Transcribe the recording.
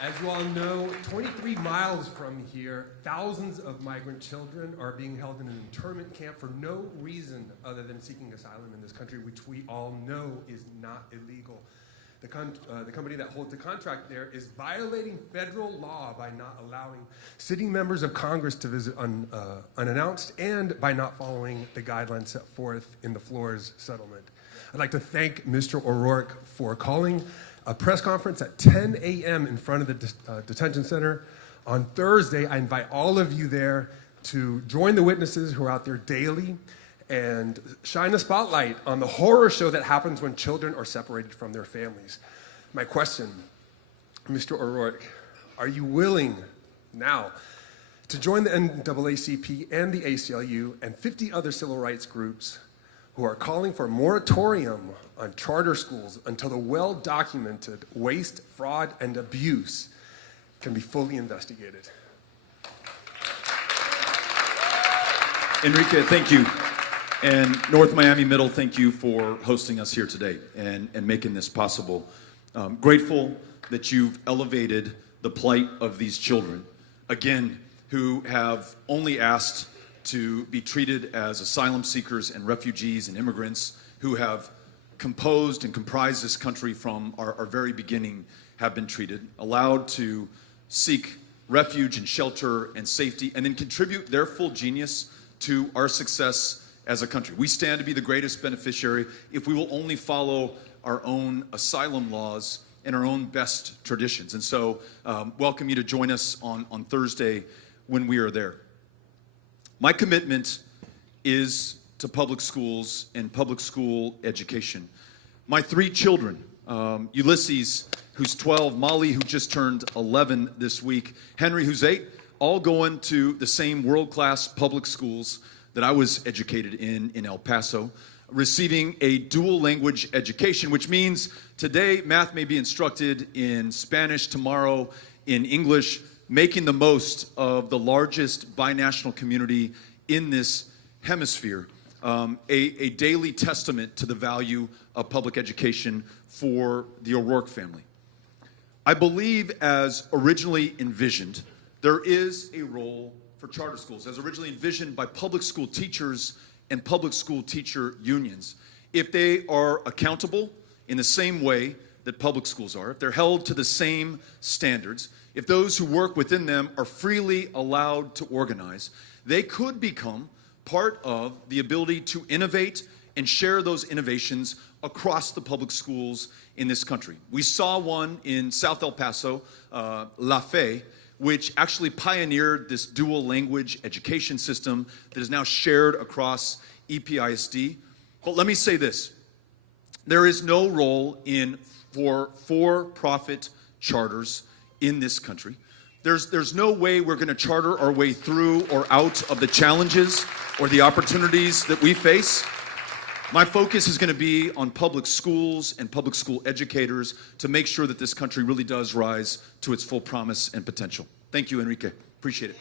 As you all know, 23 miles from here, thousands of migrant children are being held in an internment camp for no reason other than seeking asylum in this country, which we all know is not illegal. The company that holds the contract there is violating federal law by not allowing sitting members of Congress to visit unannounced and by not following the guidelines set forth in the Flores settlement. I'd like to thank Mr. O'Rourke for calling a press conference at 10 a.m. in front of the detention center. On Thursday, I invite all of you there to join the witnesses who are out there daily and shine a spotlight on the horror show that happens when children are separated from their families. My question, Mr. O'Rourke, are you willing now to join the NAACP and the ACLU and 50 other civil rights groups who are calling for a moratorium on charter schools until the well-documented waste, fraud, and abuse can be fully investigated? Enrique, thank you. And North Miami Middle, thank you for hosting us here today and making this possible. Grateful that you've elevated the plight of these children, again, who have only asked to be treated as asylum seekers and refugees and immigrants who have composed and comprised this country from our very beginning, have been treated, allowed to seek refuge and shelter and safety, and then contribute their full genius to our success as a country. We stand to be the greatest beneficiary if we will only follow our own asylum laws and our own best traditions. And so, welcome you to join us on Thursday when we are there. My commitment is to public schools and public school education. My 3 children, Ulysses, who's 12, Molly, who just turned 11 this week, Henry, who's 8, all going to the same world-class public schools that I was educated in El Paso, receiving a dual language education, which means today math may be instructed in Spanish, tomorrow in English, making the most of the largest binational community in this hemisphere, a daily testament to the value of public education for the O'Rourke family. I believe, as originally envisioned, there is a role for charter schools, as originally envisioned by public school teachers and public school teacher unions. If they are accountable in the same way that public schools are, if they're held to the same standards, if those who work within them are freely allowed to organize, they could become part of the ability to innovate and share those innovations across the public schools in this country. We saw one in South El Paso, La Fe, which actually pioneered this dual language education system that is now shared across EPISD. But let me say this, there is no role for-profit charters in this country. There's no way we're gonna charter our way through or out of the challenges or the opportunities that we face. My focus is gonna be on public schools and public school educators to make sure that this country really does rise to its full promise and potential. Thank you, Enrique. Appreciate it.